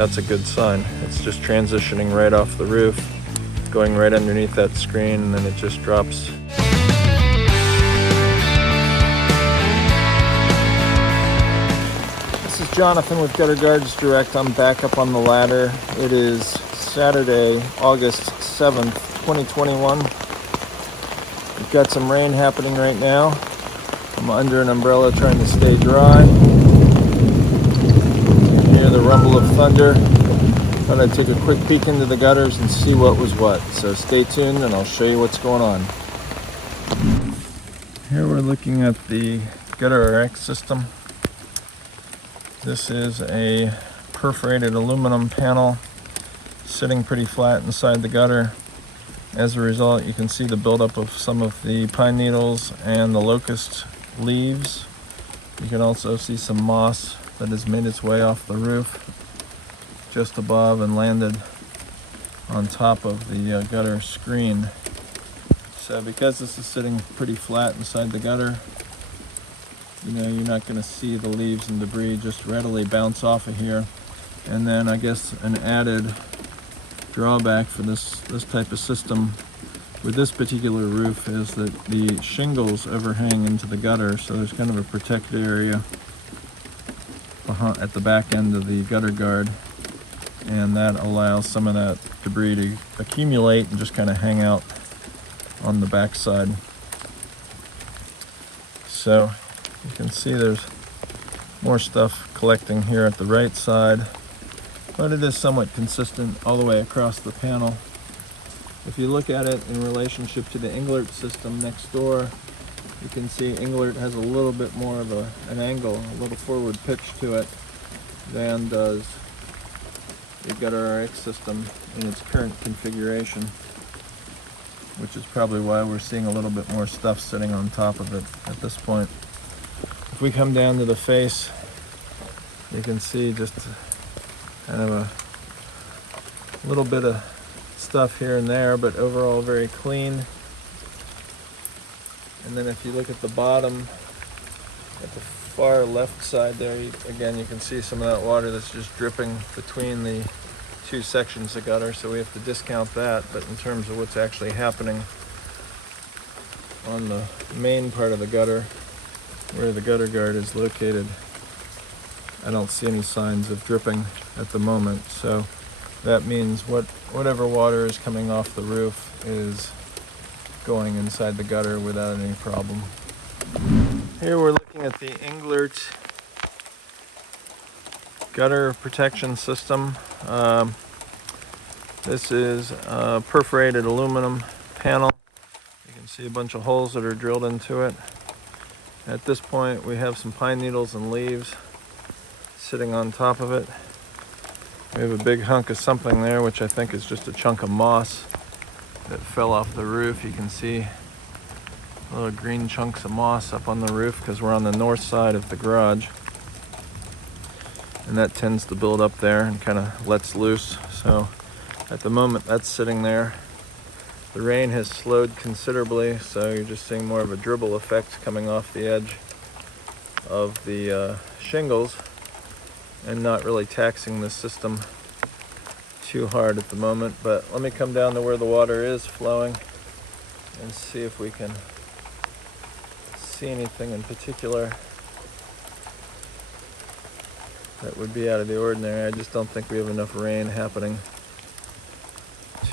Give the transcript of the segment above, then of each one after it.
that's a good sign. It's just transitioning right off the roof, going right underneath that screen, and then it just drops. This is Johnathan with GutterGuards Direct. I'm back up on the ladder. It is Saturday, August 7th, 2021. We've got some rain happening right now. I'm under an umbrella trying to stay dry. You can hear the rumble of thunder. Thought I'd take a quick peek into the gutters and see what was what. So stay tuned and I'll show you what's going on. Here we're looking at the GutterRx system. This is a perforated aluminum panel sitting pretty flat inside the gutter. As a result, you can see the buildup of some of the pine needles and the locust leaves. You can also see some moss that has made its way off the roof just above and landed on top of the gutter screen. So because this is sitting pretty flat inside the gutter, you're not going to see the leaves and debris just readily bounce off of here. And then I guess an added drawback for this type of system with this particular roof is that the shingles overhang into the gutter, so there's kind of a protected area at the back end of the gutter guard, and that allows some of that debris to accumulate and just kind of hang out on the back side. So you can see there's more stuff collecting here at the right side, but it is somewhat consistent all the way across the panel. If you look at it in relationship to the Englert system next door, you can see Englert has a little bit more of an angle, a little forward pitch to it than does the GutterRx system in its current configuration, which is probably why we're seeing a little bit more stuff sitting on top of it at this point. If we come down to the face, you can see just kind of a little bit of stuff here and there, but overall very clean. And then if you look at the bottom, at the far left side there, again you can see some of that water that's just dripping between the two sections of gutter, so we have to discount that. But in terms of what's actually happening on the main part of the gutter, where the gutter guard is located, I don't see any signs of dripping at the moment. So that means whatever water is coming off the roof is going inside the gutter without any problem. Here we're looking at the Englert gutter protection system. This is a perforated aluminum panel. You can see a bunch of holes that are drilled into it. At this point we have some pine needles and leaves sitting on top of it. We have a big hunk of something there, which I think is just a chunk of moss that fell off the roof. You can see little green chunks of moss up on the roof because we're on the north side of the garage, and that tends to build up there and kind of lets loose. So at the moment that's sitting there. The rain has slowed considerably, so you're just seeing more of a dribble effect coming off the edge of the shingles and not really taxing the system too hard at the moment. But let me come down to where the water is flowing and see if we can see anything in particular that would be out of the ordinary. I just don't think we have enough rain happening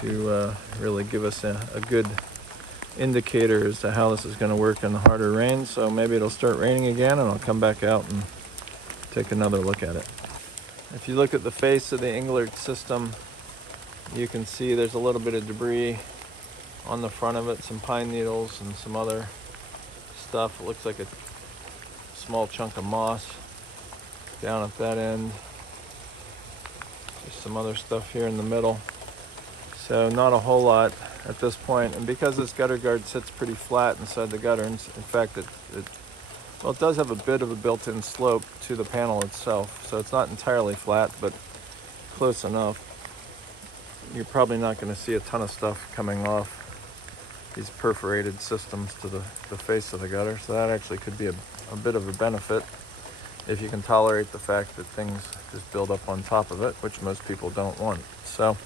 to really give us a good indicator as to how this is going to work in the harder rain. So maybe it'll start raining again and I'll come back out and take another look at it. If you look at the face of the Englert system, you can see there's a little bit of debris on the front of it, some pine needles and some other stuff. It looks like a small chunk of moss down at that end. Just some other stuff here in the middle. So not a whole lot at this point. And because this gutter guard sits pretty flat inside the gutter, in fact it does have a bit of a built-in slope to the panel itself, so it's not entirely flat, but close enough. You're probably not going to see a ton of stuff coming off these perforated systems to the face of the gutter, so that actually could be a bit of a benefit. if you can tolerate the fact that things just build up on top of it, which most people don't want. So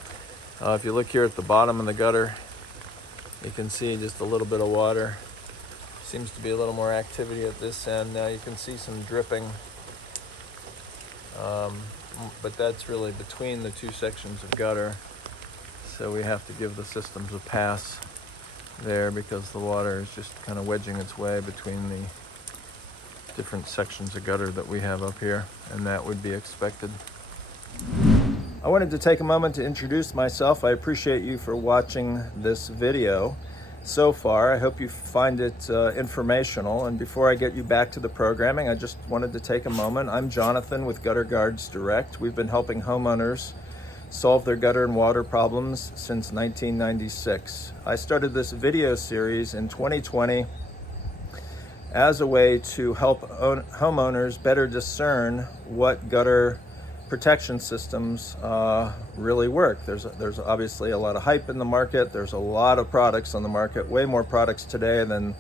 if you look here at the bottom of the gutter, you can see just a little bit of water. Seems to be a little more activity at this end. Now you can see some dripping, but that's really between the two sections of gutter. So we have to give the systems a pass there because the water is just kind of wedging its way between the different sections of gutter that we have up here, and that would be expected. I wanted to take a moment to introduce myself. I appreciate you for watching this video so far. I hope you find it informational, and before I get you back to the programming, I just wanted to take a moment. I'm Johnathan with Gutter Guards Direct. We've been helping homeowners solve their gutter and water problems since 1996. I started this video series in 2020 as a way to help homeowners better discern what gutter protection systems really work. There's obviously a lot of hype in the market. There's a lot of products on the market, way more products today than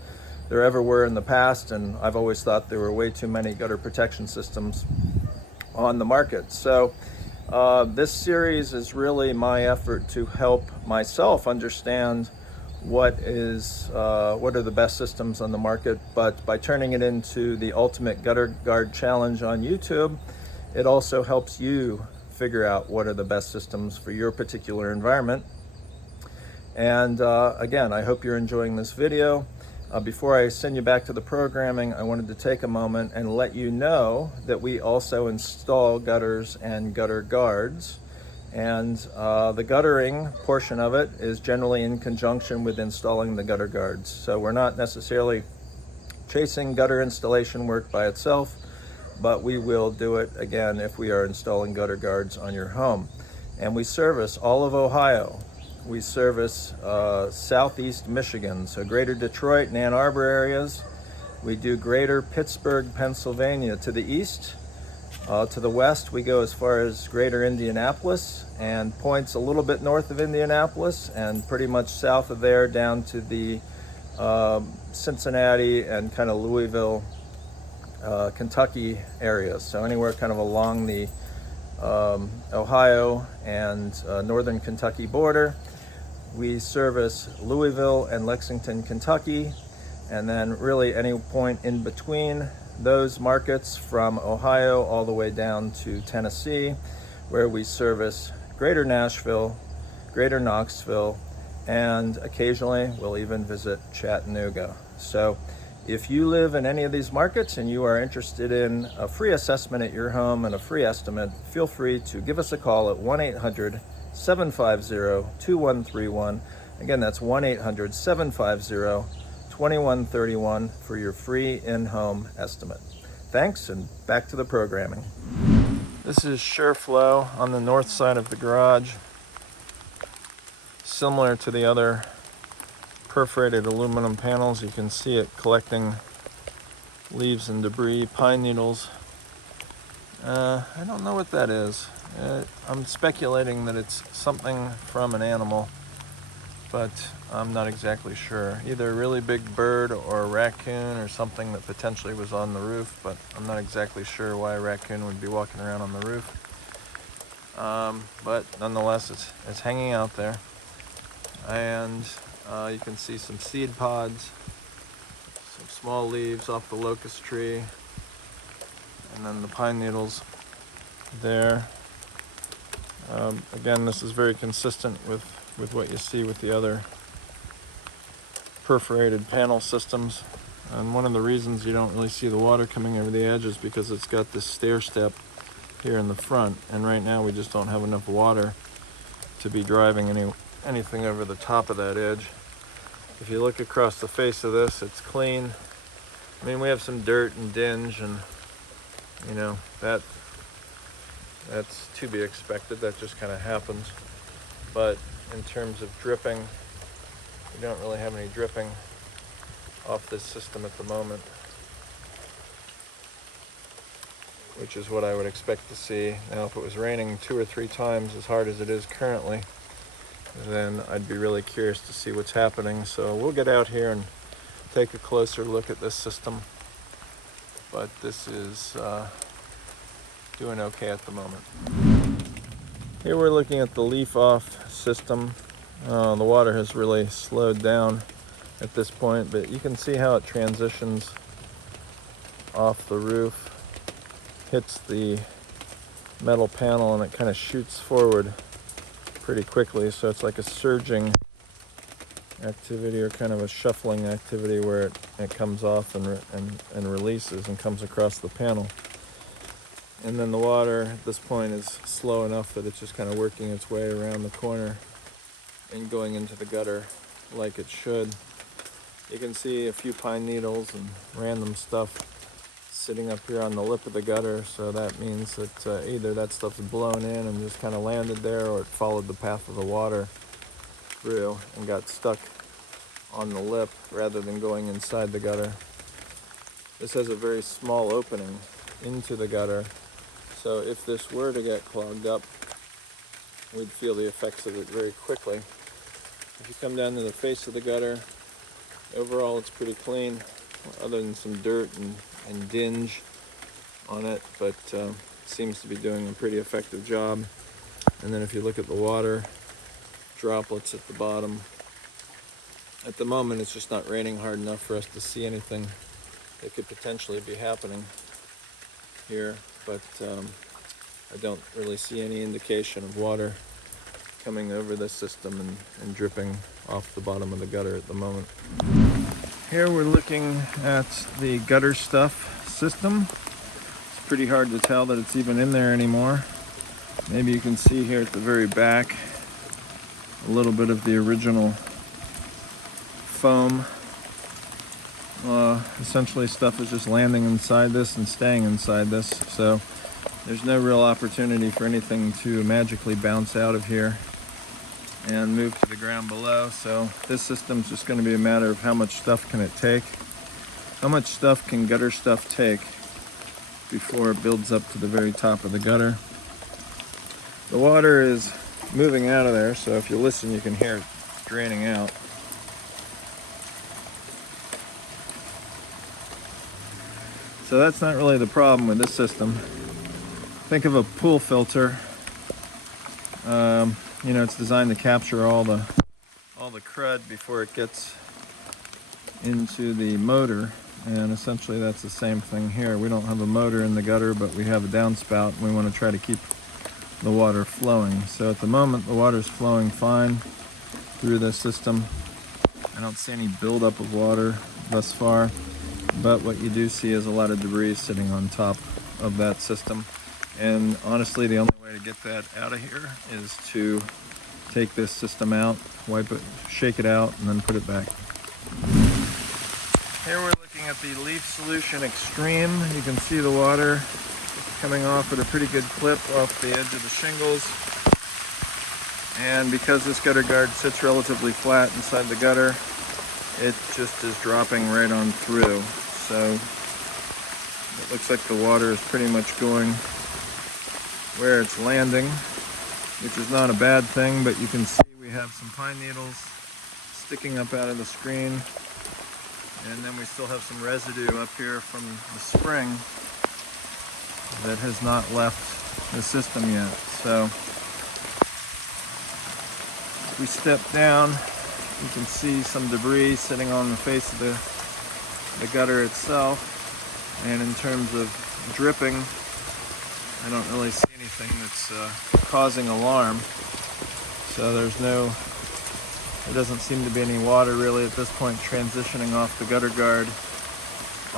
there ever were in the past, and I've always thought there were way too many gutter protection systems on the market. So this series is really my effort to help myself understand what are the best systems on the market, but by turning it into the Ultimate Gutter Guard Challenge on YouTube, it also helps you figure out what are the best systems for your particular environment. And again, I hope you're enjoying this video. Before I send you back to the programming, I wanted to take a moment and let you know that we also install gutters and gutter guards. And the guttering portion of it is generally in conjunction with installing the gutter guards. So we're not necessarily chasing gutter installation work by itself, but we will do it again if we are installing gutter guards on your home. And we service all of Ohio. We service southeast Michigan, so greater Detroit and Ann Arbor areas. We do greater Pittsburgh, Pennsylvania to the east. To the west, we go as far as greater Indianapolis and points a little bit north of Indianapolis, and pretty much south of there down to the Cincinnati and kind of Louisville, Kentucky areas. So anywhere kind of along the Ohio and northern Kentucky border. We service Louisville and Lexington, Kentucky, and then really any point in between those markets from Ohio all the way down to Tennessee, where we service greater Nashville, greater Knoxville, and occasionally we'll even visit Chattanooga. So if you live in any of these markets and you are interested in a free assessment at your home and a free estimate, feel free to give us a call at 1-800-750-2131. Again, that's 1-800-750-2131 for your free in-home estimate. Thanks, and back to the programming. This is Shur-Flo on the north side of the garage. Similar to the other perforated aluminum panels, you can see it collecting leaves and debris, pine needles. I don't know what that is. I'm speculating that it's something from an animal, but I'm not exactly sure. Either a really big bird or a raccoon or something that potentially was on the roof, but I'm not exactly sure why a raccoon would be walking around on the roof. But nonetheless, it's hanging out there. And you can see some seed pods, some small leaves off the locust tree, and then the pine needles there. Again, this is very consistent with what you see with the other perforated panel systems. And one of the reasons you don't really see the water coming over the edge is because it's got this stair step here in the front, and right now we just don't have enough water to be driving anything over the top of that edge. If you look across the face of this, it's clean. I mean, we have some dirt and dinge, and you know, that's to be expected. That just kind of happens. But in terms of dripping, we don't really have any dripping off this system at the moment, which is what I would expect to see. Now, if it was raining 2 or 3 times as hard as it is currently, then I'd be really curious to see what's happening. So we'll get out here and take a closer look at this system. But this is doing okay at the moment. Here we're looking at the LeafOff system. The water has really slowed down at this point, but you can see how it transitions off the roof, hits the metal panel, and it kind of shoots forward pretty quickly. So it's like a surging activity, or kind of a shuffling activity, where it comes off and releases and comes across the panel. And then the water at this point is slow enough that it's just kind of working its way around the corner and going into the gutter like it should. You can see a few pine needles and random stuff sitting up here on the lip of the gutter, so that means that either that stuff's blown in and just kind of landed there, or it followed the path of the water through and got stuck on the lip rather than going inside the gutter. This has a very small opening into the gutter, so if this were to get clogged up, we'd feel the effects of it very quickly. If you come down to the face of the gutter, overall it's pretty clean, other than some dirt and dinge on it, but seems to be doing a pretty effective job. And then if you look at the water droplets at the bottom, at the moment it's just not raining hard enough for us to see anything that could potentially be happening here, but I don't really see any indication of water coming over this system and dripping off the bottom of the gutter at the moment. Here we're looking at the GutterStuff system. It's pretty hard to tell that it's even in there anymore. Maybe you can see here at the very back a little bit of the original foam. Essentially stuff is just landing inside this and staying inside this, so there's no real opportunity for anything to magically bounce out of here and move to the ground below. So this system's just going to be a matter of how much stuff can it take. How much stuff can GutterStuff take before it builds up to the very top of the gutter. The water is moving out of there, so if you listen you can hear it draining out. So that's not really the problem with this system. Think of a pool filter. You know, it's designed to capture all the crud before it gets into the motor, and essentially that's the same thing here. We don't have a motor in the gutter, but we have a downspout, and we want to try to keep the water flowing. So at the moment the water is flowing fine through this system. I don't see any buildup of water thus far, but what you do see is a lot of debris sitting on top of that system. And honestly, the only way to get that out of here is to take this system out, wipe it, shake it out, and then put it back. Here we're looking at the LeafSolution Xtreme. You can see the water coming off at a pretty good clip off the edge of the shingles. And because this gutter guard sits relatively flat inside the gutter, it just is dropping right on through. So it looks like the water is pretty much going where it's landing, which is not a bad thing, but you can see we have some pine needles sticking up out of the screen, and then we still have some residue up here from the spring that has not left the system yet. So if we step down, you can see some debris sitting on the face of the gutter itself, and in terms of dripping, I don't really see anything that's causing alarm. So there doesn't seem to be any water really at this point transitioning off the gutter guard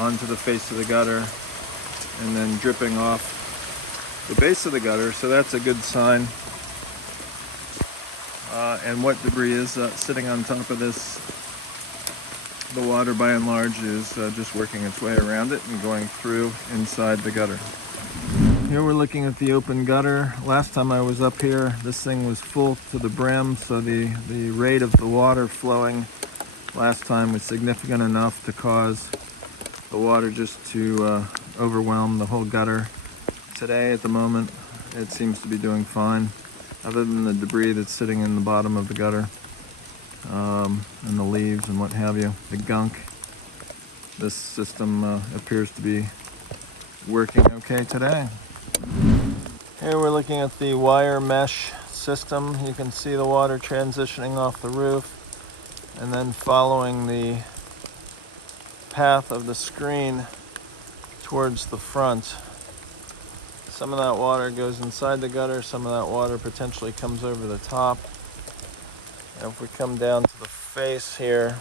onto the face of the gutter and then dripping off the base of the gutter, so that's a good sign. And what debris is sitting on top of this, the water by and large is just working its way around it and going through inside the gutter. Here we're looking at the open gutter. Last time I was up here, this thing was full to the brim, so the rate of the water flowing last time was significant enough to cause the water just to overwhelm the whole gutter. Today, at the moment, it seems to be doing fine, other than the debris that's sitting in the bottom of the gutter, and the leaves and what have you, the gunk. This system appears to be working okay today. Here we're looking at the wire mesh system. You can see the water transitioning off the roof and then following the path of the screen towards the front. Some of that water goes inside the gutter, some of that water potentially comes over the top. And if we come down to the face here,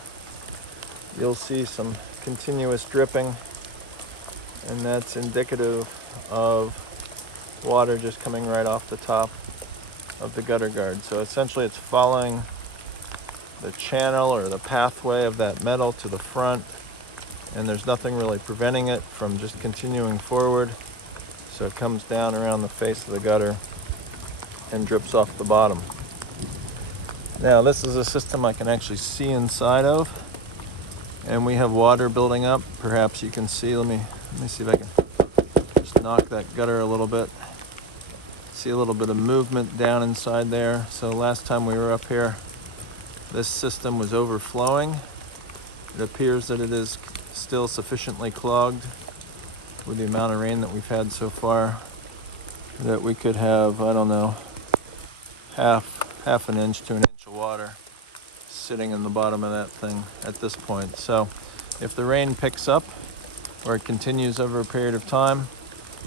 you'll see some continuous dripping, and that's indicative of water just coming right off the top of the gutter guard. So essentially it's following the channel or the pathway of that metal to the front, and there's nothing really preventing it from just continuing forward. So it comes down around the face of the gutter and drips off the bottom. Now this is a system I can actually see inside of, and we have water building up. Perhaps you can see, let me see if I can just knock that gutter a little bit. See a little bit of movement down inside there. So last time we were up here, this system was overflowing. It appears that it is still sufficiently clogged with the amount of rain that we've had so far, that we could have, I don't know, half an inch to an inch of water sitting in the bottom of that thing at this point. So if the rain picks up or it continues over a period of time,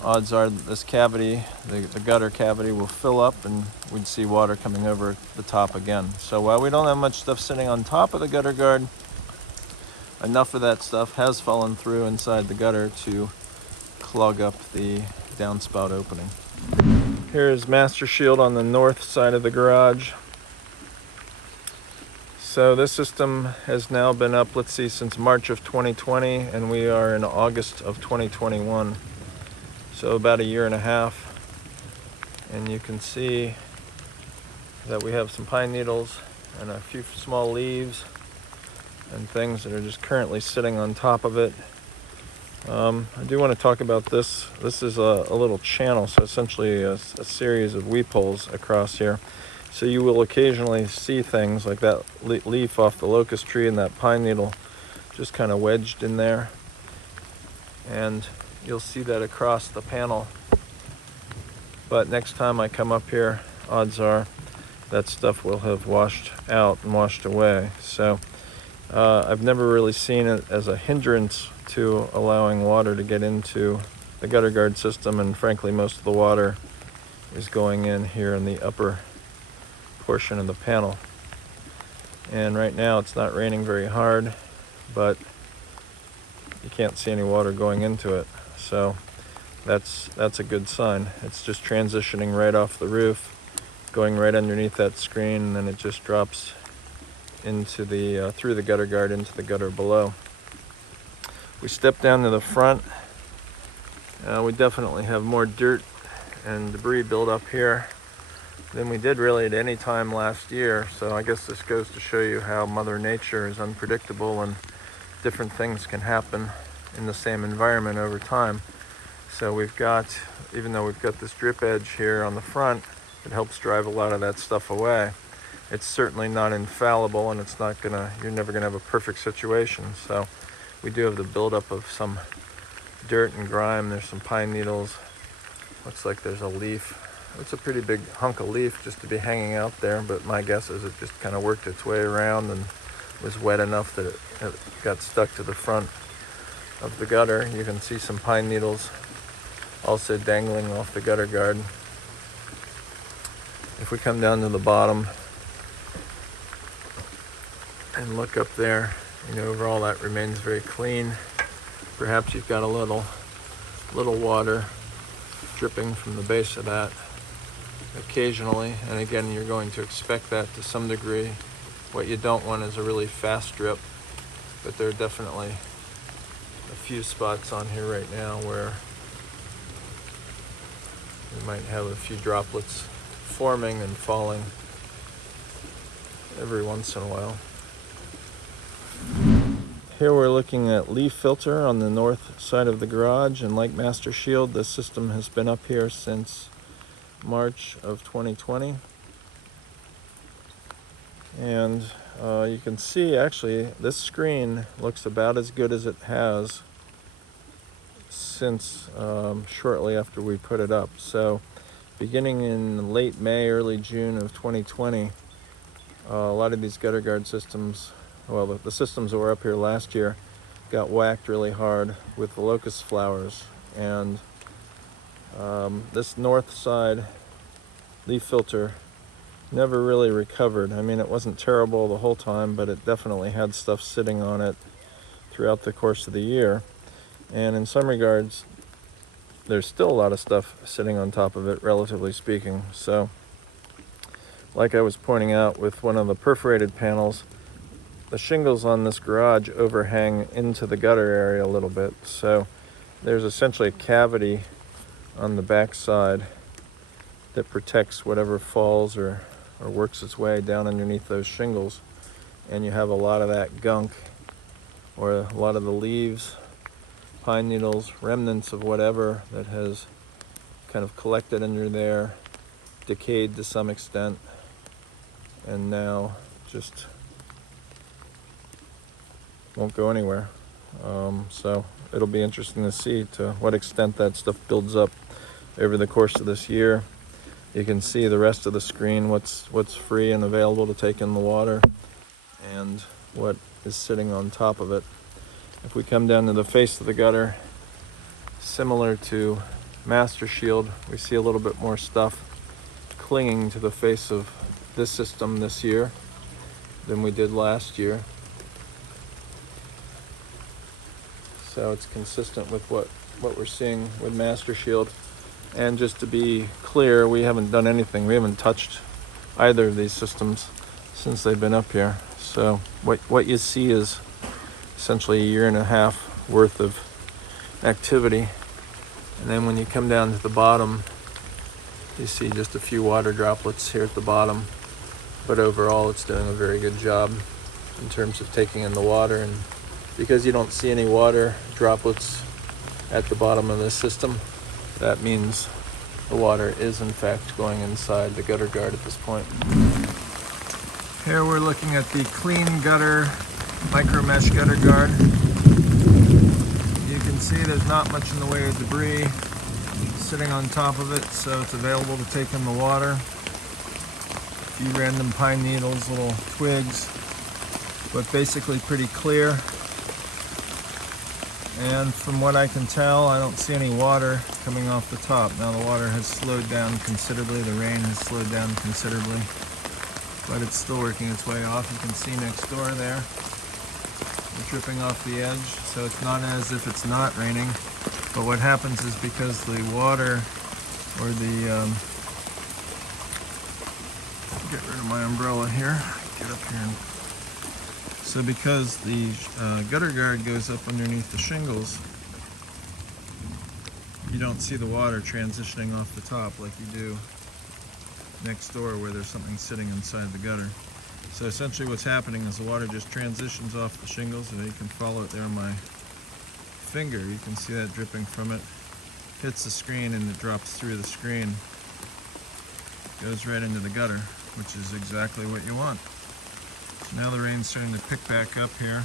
odds are that this cavity, the gutter cavity, will fill up and we'd see water coming over the top again. So while we don't have much stuff sitting on top of the gutter guard, enough of that stuff has fallen through inside the gutter to clog up the downspout opening. Here is MasterShield on the north side of the garage. So this system has now been up, let's see, since March of 2020, and we are in August of 2021. So about a year and a half. And you can see that we have some pine needles and a few small leaves and things that are just currently sitting on top of it. I do want to talk about this. This is a little channel, so essentially a series of weep holes across here. So you will occasionally see things like that leaf off the locust tree and that pine needle just kind of wedged in there. And you'll see that across the panel. But next time I come up here, odds are that stuff will have washed out and washed away. So I've never really seen it as a hindrance to allowing water to get into the gutter guard system, and frankly most of the water is going in here in the upper portion of the panel. And right now it's not raining very hard, but you can't see any water going into it. So that's a good sign. It's just transitioning right off the roof, going right underneath that screen, and then it just drops into the through the gutter guard into the gutter below. We step down to the front. We definitely have more dirt and debris build up here than we did really at any time last year. So I guess this goes to show you how Mother Nature is unpredictable and different things can happen in the same environment over time. So we've got, even though we've got this drip edge here on the front, it helps drive a lot of that stuff away. It's certainly not infallible, and it's not gonna, you're never gonna have a perfect situation. So we do have the buildup of some dirt and grime. There's some pine needles. Looks like there's a leaf. It's a pretty big hunk of leaf just to be hanging out there, but my guess is it just kind of worked its way around and was wet enough that it got stuck to the front of the gutter. You can see some pine needles also dangling off the gutter guard. If we come down to the bottom and look up there, you know, overall that remains very clean. Perhaps you've got a little water dripping from the base of that occasionally, and again, you're going to expect that to some degree. What you don't want is a really fast drip, but there are definitely a few spots on here right now where we might have a few droplets forming and falling every once in a while. Here we're looking at LeafFilter on the north side of the garage, and like MasterShield, this system has been up here since March of 2020. And you can see actually this screen looks about as good as it has since shortly after we put it up. So beginning in late May, early June of 2020, a lot of these gutter guard systems, well, the systems that were up here last year, got whacked really hard with the locust flowers. And this north side LeafFilter never really recovered. I mean, it wasn't terrible the whole time, but it definitely had stuff sitting on it throughout the course of the year. And in some regards, there's still a lot of stuff sitting on top of it, relatively speaking. So, like I was pointing out with one of the perforated panels, the shingles on this garage overhang into the gutter area a little bit. So there's essentially a cavity on the back side that protects whatever falls or works its way down underneath those shingles. And you have a lot of that gunk, or a lot of the leaves, pine needles, remnants of whatever that has kind of collected under there, decayed to some extent, and now just won't go anywhere. So it'll be interesting to see to what extent that stuff builds up over the course of this year. You can see the rest of the screen, what's free and available to take in the water, and what is sitting on top of it. If we come down to the face of the gutter, similar to MasterShield, we see a little bit more stuff clinging to the face of this system this year than we did last year. So it's consistent with what we're seeing with MasterShield. And just to be clear, we haven't done anything. We haven't touched either of these systems since they've been up here. So what you see is essentially a year and a half worth of activity. And then when you come down to the bottom, you see just a few water droplets here at the bottom. But overall, it's doing a very good job in terms of taking in the water. And because you don't see any water droplets at the bottom of this system, that means the water is in fact going inside the gutter guard at this point. Here we're looking at the Klean Gutter Micro Mesh Gutter Guard. You can see there's not much in the way of debris sitting on top of it, so it's available to take in the water. A few random pine needles, little twigs, but basically pretty clear. And from what I can tell, I don't see any water coming off the top. Now the water has slowed down considerably, the rain has slowed down considerably, but it's still working its way off. You can see next door there, it's dripping off the edge, so it's not as if it's not raining. But what happens is because the water, or the, get rid of my umbrella here, get up here. So because the gutter guard goes up underneath the shingles, you don't see the water transitioning off the top like you do next door where there's something sitting inside the gutter. So essentially what's happening is the water just transitions off the shingles, and you can follow it there on my finger. You can see that dripping from it, hits the screen, and it drops through the screen, goes right into the gutter, which is exactly what you want. So now the rain's starting to pick back up here.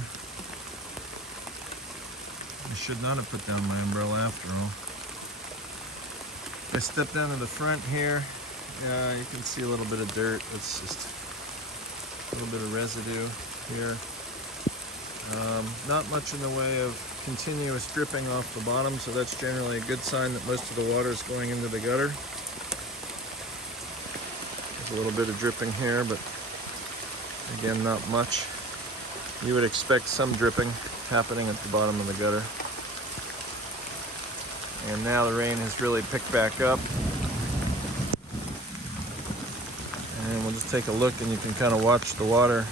I should not have put down my umbrella after all. If I step down to the front here, you can see a little bit of dirt. It's just a little bit of residue here. Not much in the way of continuous dripping off the bottom, so that's generally a good sign that most of the water is going into the gutter. There's a little bit of dripping here, but again, not much. You would expect some dripping happening at the bottom of the gutter. And now the rain has really picked back up. And we'll just take a look, and you can kind of watch the water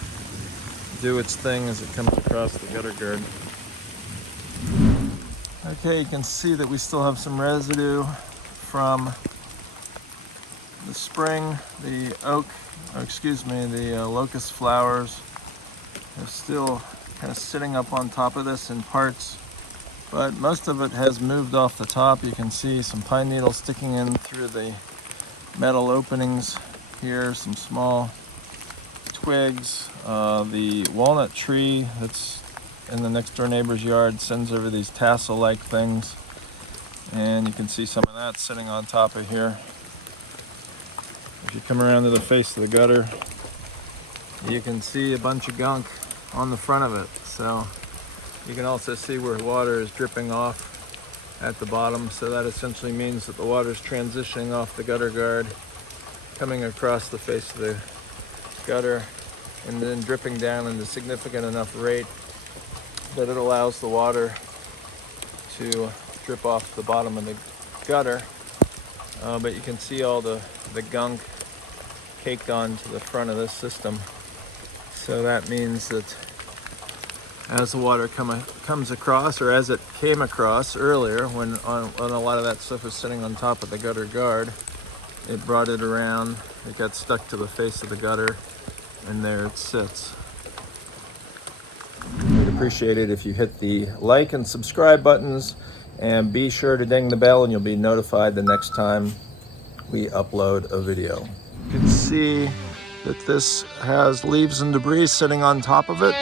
do its thing as it comes across the gutter guard. Okay, you can see that we still have some residue from the spring. The oak, or excuse me, the locust flowers are still kind of sitting up on top of this in parts, but most of it has moved off the top. You can see some pine needles sticking in through the metal openings here, some small twigs. The walnut tree that's in the next door neighbor's yard sends over these tassel-like things, and you can see some of that sitting on top of here. If you come around to the face of the gutter, you can see a bunch of gunk on the front of it. So you can also see where water is dripping off at the bottom. So that essentially means that the water is transitioning off the gutter guard, coming across the face of the gutter, and then dripping down at a significant enough rate that it allows the water to drip off the bottom of the gutter. But you can see all the gunk caked onto the front of this system. So that means that as the water comes across, or as it came across earlier, when a lot of that stuff was sitting on top of the gutter guard, it brought it around, it got stuck to the face of the gutter, and there it sits. We'd appreciate it if you hit the like and subscribe buttons, and be sure to ding the bell and you'll be notified the next time we upload a video. You can see that this has leaves and debris sitting on top of it.